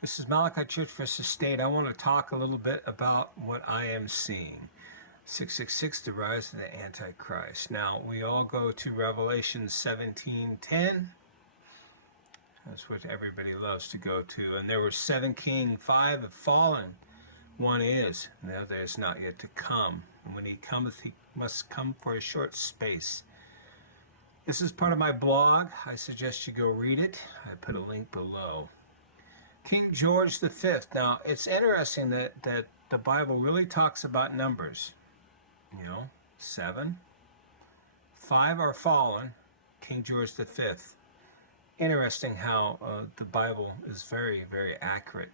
This is Malachi Church versus State. I want to talk a little bit about what I am seeing. 666, the rise of the Antichrist. Now, we all go to Revelation 17:10. That's what everybody loves to go to. And there were 7 kings, 5 have fallen. One is, and the other is not yet to come. And when he cometh, he must come for a short space. This is part of my blog. I suggest you go read it. I put a link below. King George V. Now, it's interesting that the Bible really talks about numbers. 7. 5 are fallen. King George V. Interesting how the Bible is very, very accurate.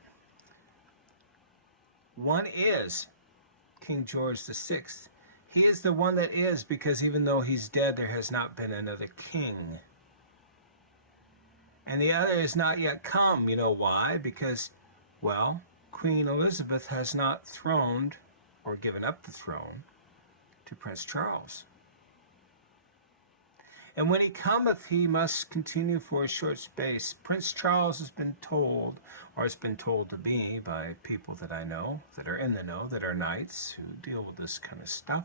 One is King George VI. He is the one that is, because even though he's dead, there has not been another king. And the other is not yet come. You know why? Because, well, Queen Elizabeth has not throned or given up the throne to Prince Charles. And when he cometh, he must continue for a short space. Prince Charles has been told, or has been told to me by people that I know, that are in the know, that are knights who deal with this kind of stuff,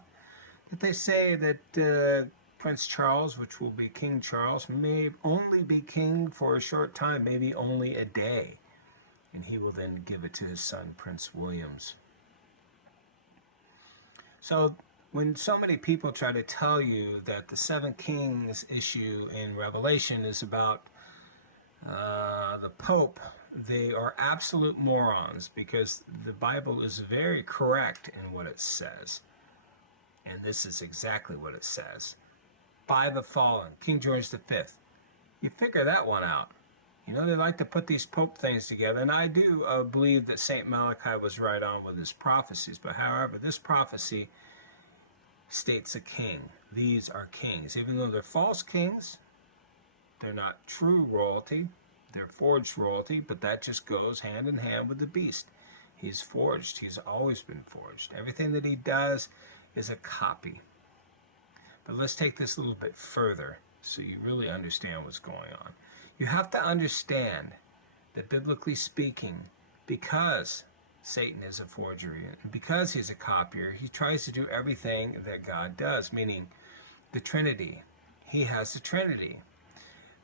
that they say that Prince Charles, which will be King Charles, may only be king for a short time, maybe only a day. And he will then give it to his son, Prince Williams. So when so many people try to tell you that the 7 kings issue in Revelation is about the Pope, they are absolute morons, because the Bible is very correct in what it says. And this is exactly what it says. 5 have fallen. King George V. You figure that one out. They like to put these Pope things together, and I do believe that St. Malachi was right on with his prophecies. But however, this prophecy states a king. These are kings. Even though they're false kings, they're not true royalty. They're forged royalty, but that just goes hand in hand with the beast. He's forged. He's always been forged. Everything that he does is a copy. But let's take this a little bit further so you really understand what's going on. You have to understand that, biblically speaking, because Satan is a forgery, and because he's a copier, he tries to do everything that God does, meaning the Trinity. He has the Trinity.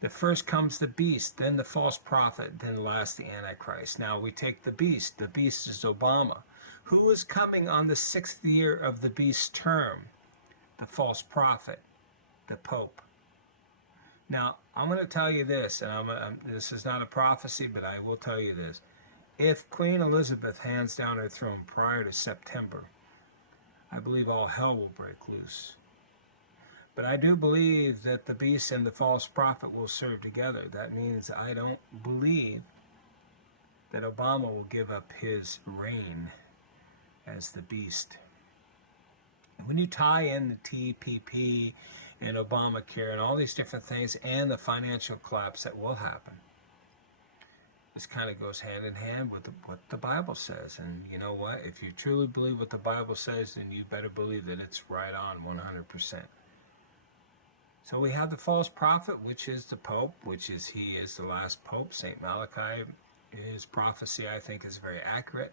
The first comes the beast, then the false prophet, then last the Antichrist. Now we take the beast. The beast is Obama. Who is coming on the 6th year of the beast's term? The false prophet, the Pope. Now, I'm going to tell you this, and this is not a prophecy, but I will tell you this. If Queen Elizabeth hands down her throne prior to September, I believe all hell will break loose. But I do believe that the beast and the false prophet will serve together. That means I don't believe that Obama will give up his reign as the beast. When you tie in the TPP and Obamacare and all these different things and the financial collapse that will happen, this kind of goes hand in hand with what the Bible says. And you know what? If you truly believe what the Bible says, then you better believe that it's right on 100%. So we have the false prophet, which is the Pope, he is the last Pope. St. Malachi, his prophecy, I think, is very accurate.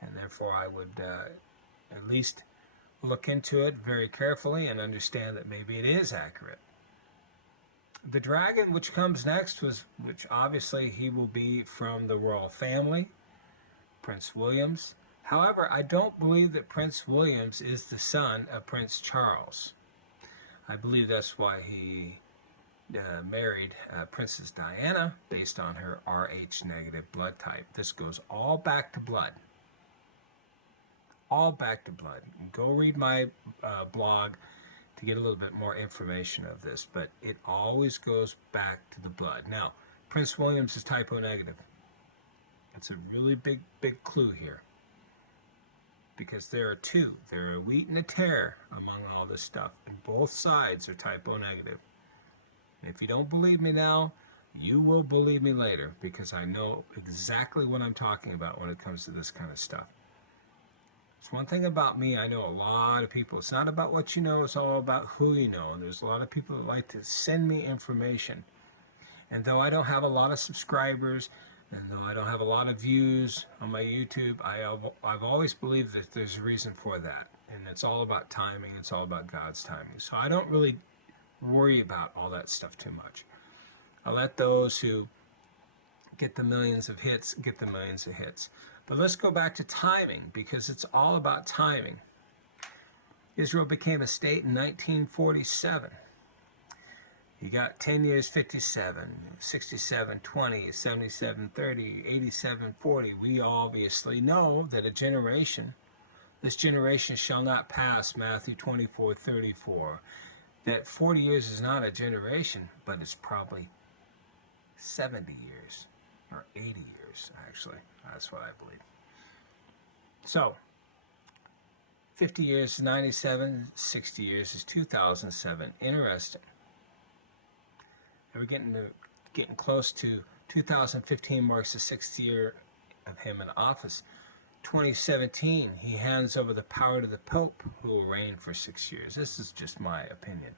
And therefore I would at least look into it very carefully and understand that maybe it is accurate. The dragon, which comes next, which obviously he will be from the royal family, Prince Williams. However, I don't believe that Prince Williams is the son of Prince Charles. I believe that's why he married Princess Diana based on her Rh negative blood type. This goes all back to blood. All back to blood. Go read my blog to get a little bit more information of this, but it always goes back to the blood. Now, Prince Williams is type O negative. It's a really big clue here, because there are two. There are a wheat and a tare among all this stuff, and both sides are type O negative. And if you don't believe me now, you will believe me later, because I know exactly what I'm talking about when it comes to this kind of stuff. It's one thing about me, I know a lot of people. It's not about what you know, it's all about who you know. And there's a lot of people that like to send me information. And though I don't have a lot of subscribers, And though I don't have a lot of views on my YouTube, I've always believed that there's a reason for that. And it's all about timing. It's all about God's timing. So I don't really worry about all that stuff too much. I let those who get the millions of hits get the millions of hits. But let's go back to timing, because it's all about timing. Israel became a state in 1947. You got 10 years, 57, 67, 20, 77, 30, 87, 40. We obviously know that this generation shall not pass, Matthew 24, 34. That 40 years is not a generation, but it's probably 70 years, or 80 years, actually. That's what I believe. So, 50 years is 97, 60 years is 2007. Interesting. And we're getting close to 2015 marks the 6th year of him in office. 2017, he hands over the power to the Pope, who will reign for 6 years. This is just my opinion.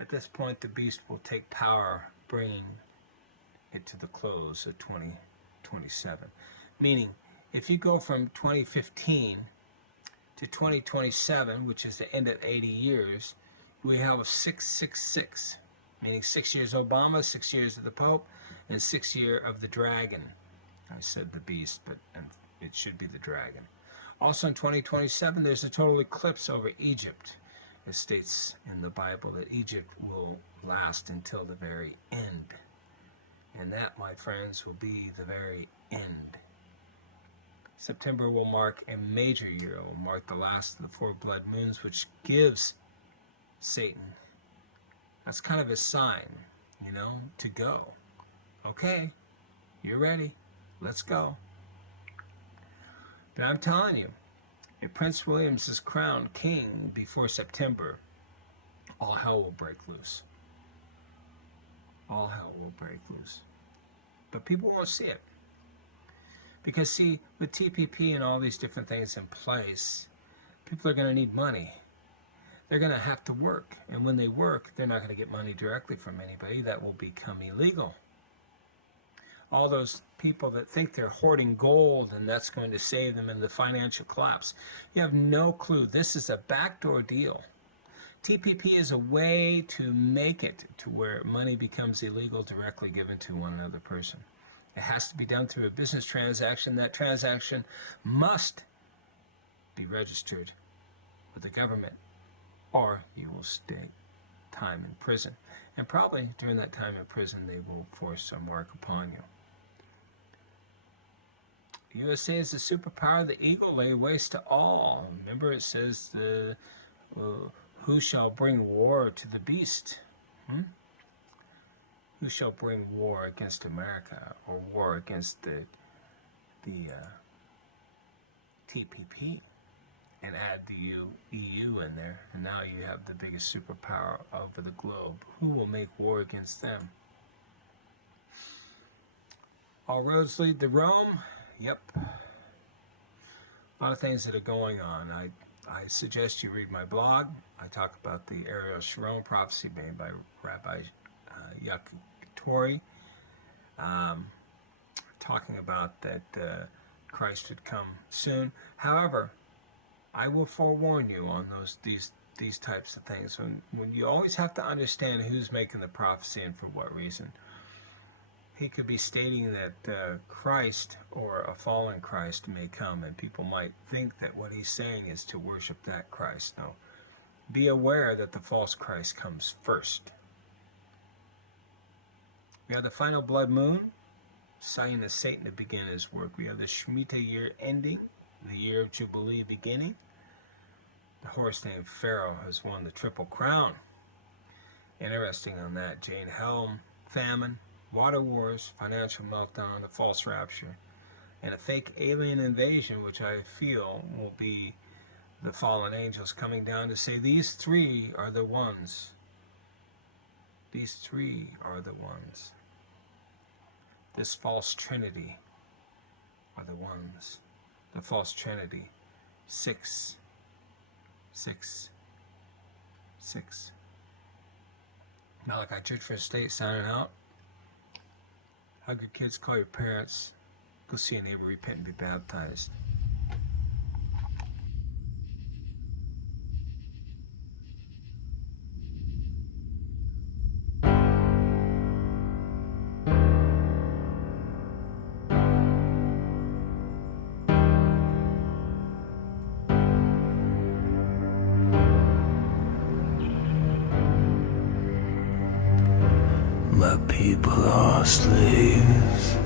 At this point, the beast will take power, bringing it to the close of 2027. Meaning, if you go from 2015 to 2027, which is the end of 80 years, we have a 666, meaning 6 years Obama, 6 years of the Pope, and 6 years of the dragon. I said the beast, but it should be the dragon. Also in 2027, there's a total eclipse over Egypt. It states in the Bible that Egypt will last until the very end. And that, my friends, will be the very end. September will mark a major year. It will mark the last of the 4 blood moons, which gives Satan, that's kind of a sign, to go. Okay, you're ready. Let's go. But I'm telling you, if Prince William is crowned king before September, all hell will break loose. All hell will break loose. But people won't see it. Because, see, with TPP and all these different things in place, people are going to need money. They're going to have to work. And when they work, they're not going to get money directly from anybody. That will become illegal. All those people that think they're hoarding gold and that's going to save them in the financial collapse, you have no clue. This is a backdoor deal. TPP is a way to make it to where money becomes illegal directly given to one another person. It has to be done through a business transaction. That transaction must be registered with the government, or you will stay time in prison. And probably during that time in prison, they will force a mark upon you. The USA is the superpower. The eagle lay waste to all. Remember, it says, who shall bring war to the beast? Who shall bring war against America, or war against the TPP, and add the EU in there, and now you have the biggest superpower over the globe. Who will make war against them? All roads lead to Rome. Yep. A lot of things that are going on. I suggest you read my blog. I talk about the Ariel Sharon prophecy made by Rabbi Yakitori, talking about that Christ would come soon. However, I will forewarn you on these types of things. When you always have to understand who's making the prophecy and for what reason. He could be stating that Christ or a fallen Christ may come, and people might think that what he's saying is to worship that Christ. No. Be aware that the false Christ comes first. We have the final blood moon, sign of Satan to begin his work. We have the Shemitah year ending, the year of Jubilee beginning. The horse named Pharaoh has won the Triple Crown. Interesting on that, Jane Helm, famine, water wars, financial meltdown, a false rapture, and a fake alien invasion, which I feel will be the fallen angels coming down to say, these three are the ones. These three are the ones. This false trinity are the ones. The false trinity. 6, 6, 6. Malachi Church for State signing out. Hug your kids, call your parents, go see a neighbor, repent, and be baptized. My people are slaves.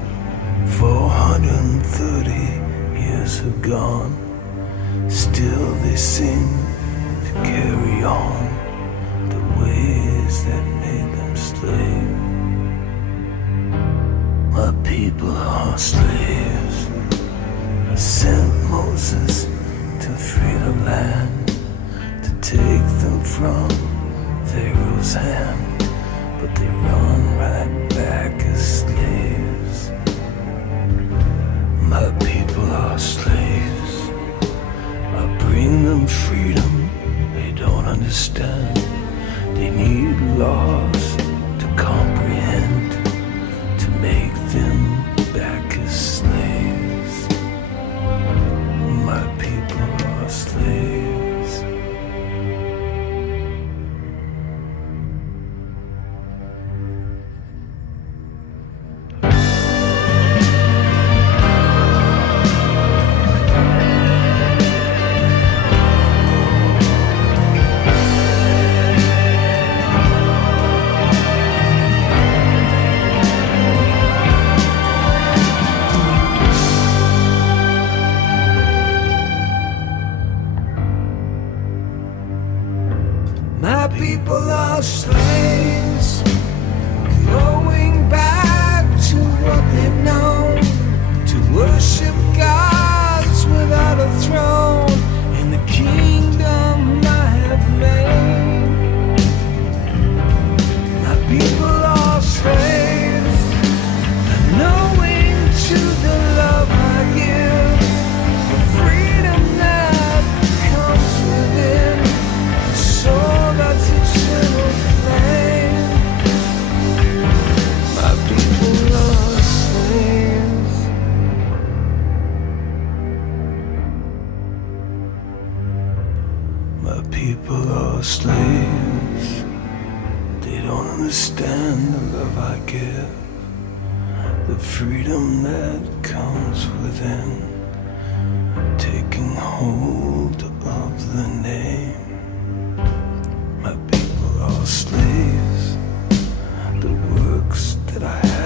430 years have gone. Still they seem to carry on the ways that made them slave. My people are slaves. I sent Moses to free the land, to take them from Pharaoh's hand. But they run right back as slaves. My people are slaves. I bring them freedom they don't understand. They need laws to comprehend, to make them back as slaves. My people are slaves. My people are slaves, going back to what they've known, to worship gods without a throne in the kingdom I have made. My people are slaves, knowing to the love I give, the freedom that comes within, the soul that's eternal flame. My people are slaves. My people are slaves. They don't understand the love I give, the freedom that comes within, taking hold of the name. My people are slaves. The works that I have